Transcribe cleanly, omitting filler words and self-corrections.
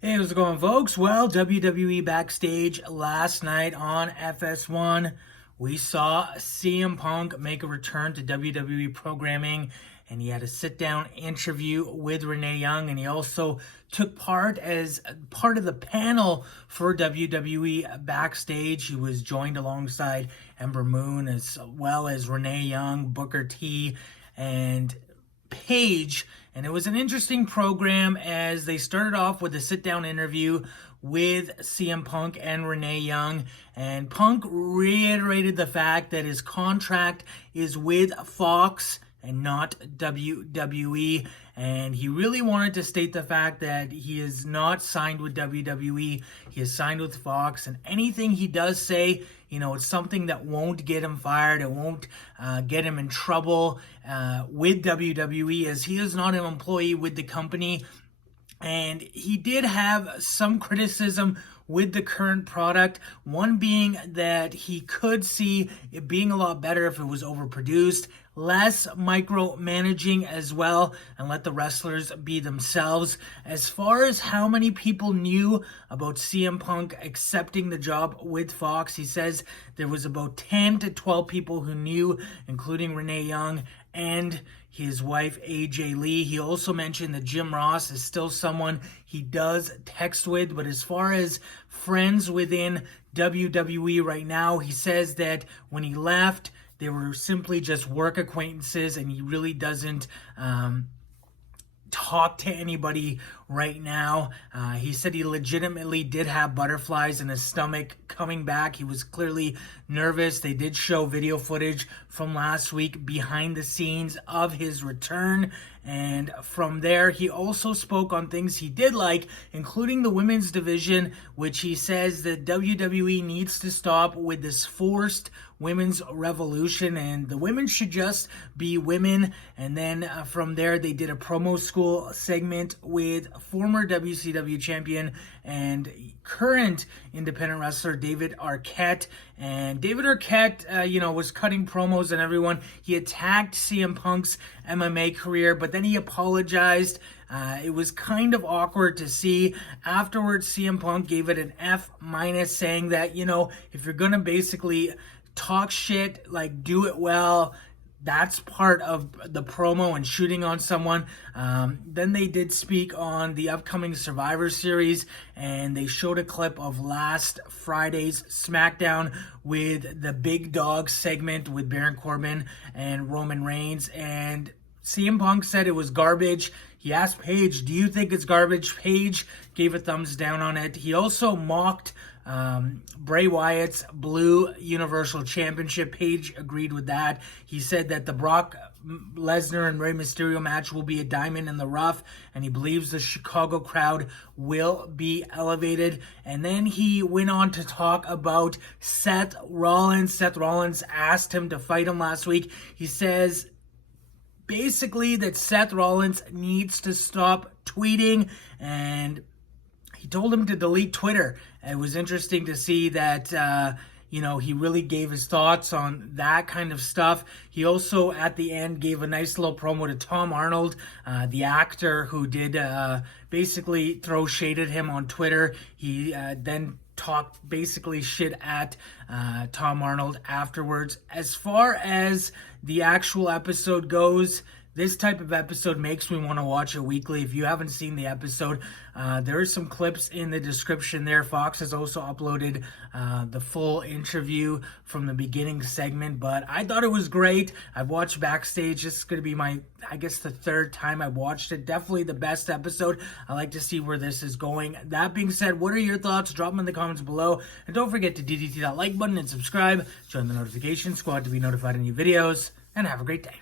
Hey, how's it going, folks? Well, WWE Backstage last night on FS1, we saw CM Punk make a return to WWE programming, and he had a sit-down interview with Renee Young, and he also took part as part of the panel for WWE Backstage. He was joined alongside Ember Moon, as well as Renee Young, Booker T, and Page, and it was an interesting program as they started off with a sit-down interview with CM Punk and Renee Young, and Punk reiterated the fact that his contract is with Fox and not WWE, and he really wanted to state the fact that he is not signed with WWE, he is signed with Fox, and anything he does say, it's something that won't get him fired, it won't get him in trouble with WWE, as he is not an employee with the company. And he did have some criticism with the current product, one being that he could see it being a lot better if it was overproduced, less micromanaging as well, and let the wrestlers be themselves. As far as how many people knew about CM Punk accepting the job with Fox, he says there was about 10 to 12 people who knew, including Renee Young and his wife AJ Lee. He also mentioned that Jim Ross is still someone he does text with, but as far as friends within WWE right now, he says that when he left, they were simply just work acquaintances, and he really doesn't talk to anybody right now. He said he legitimately did have butterflies in his stomach coming back. He was clearly nervous. They did show video footage from last week behind the scenes of his return. And from there, he also spoke on things he did like, including the women's division, which he says that WWE needs to stop with this forced women's revolution, and the women should just be women. And then from there, they did a promo school segment with former WCW champion and current independent wrestler David Arquette. And David Arquette, was cutting promos and everyone. He attacked CM Punk's MMA career, but then he apologized. It was kind of awkward to see. Afterwards, CM Punk gave it an F-, saying that, if you're going to basically talk shit, do it well. That's part of the promo and shooting on someone. Then they did speak on the upcoming Survivor Series, and they showed a clip of last Friday's SmackDown with the Big Dog segment with Baron Corbin and Roman Reigns. And CM Punk said it was garbage. He asked Paige, do you think it's garbage? Paige gave a thumbs down on it. He also mocked Bray Wyatt's Blue Universal Championship. Paige agreed with that. He said that the Brock Lesnar and Rey Mysterio match will be a diamond in the rough, and he believes the Chicago crowd will be elevated. And then he went on to talk about Seth Rollins. Seth Rollins asked him to fight him last week. He says basically that Seth Rollins needs to stop tweeting, and he told him to delete Twitter. It was interesting to see that, he really gave his thoughts on that kind of stuff. He also, at the end, gave a nice little promo to Tom Arnold, the actor who did basically throw shade at him on Twitter. He then talked basically shit at Tom Arnold afterwards. As far as the actual episode goes, this type of episode makes me want to watch it weekly. If you haven't seen the episode, there are some clips in the description there. Fox has also uploaded the full interview from the beginning segment, but I thought it was great. I've watched Backstage. This is going to be the third time I've watched it. Definitely the best episode. I like to see where this is going. That being said, what are your thoughts? Drop them in the comments below. And don't forget to DDT that like button and subscribe. Join the notification squad to be notified of new videos. And have a great day.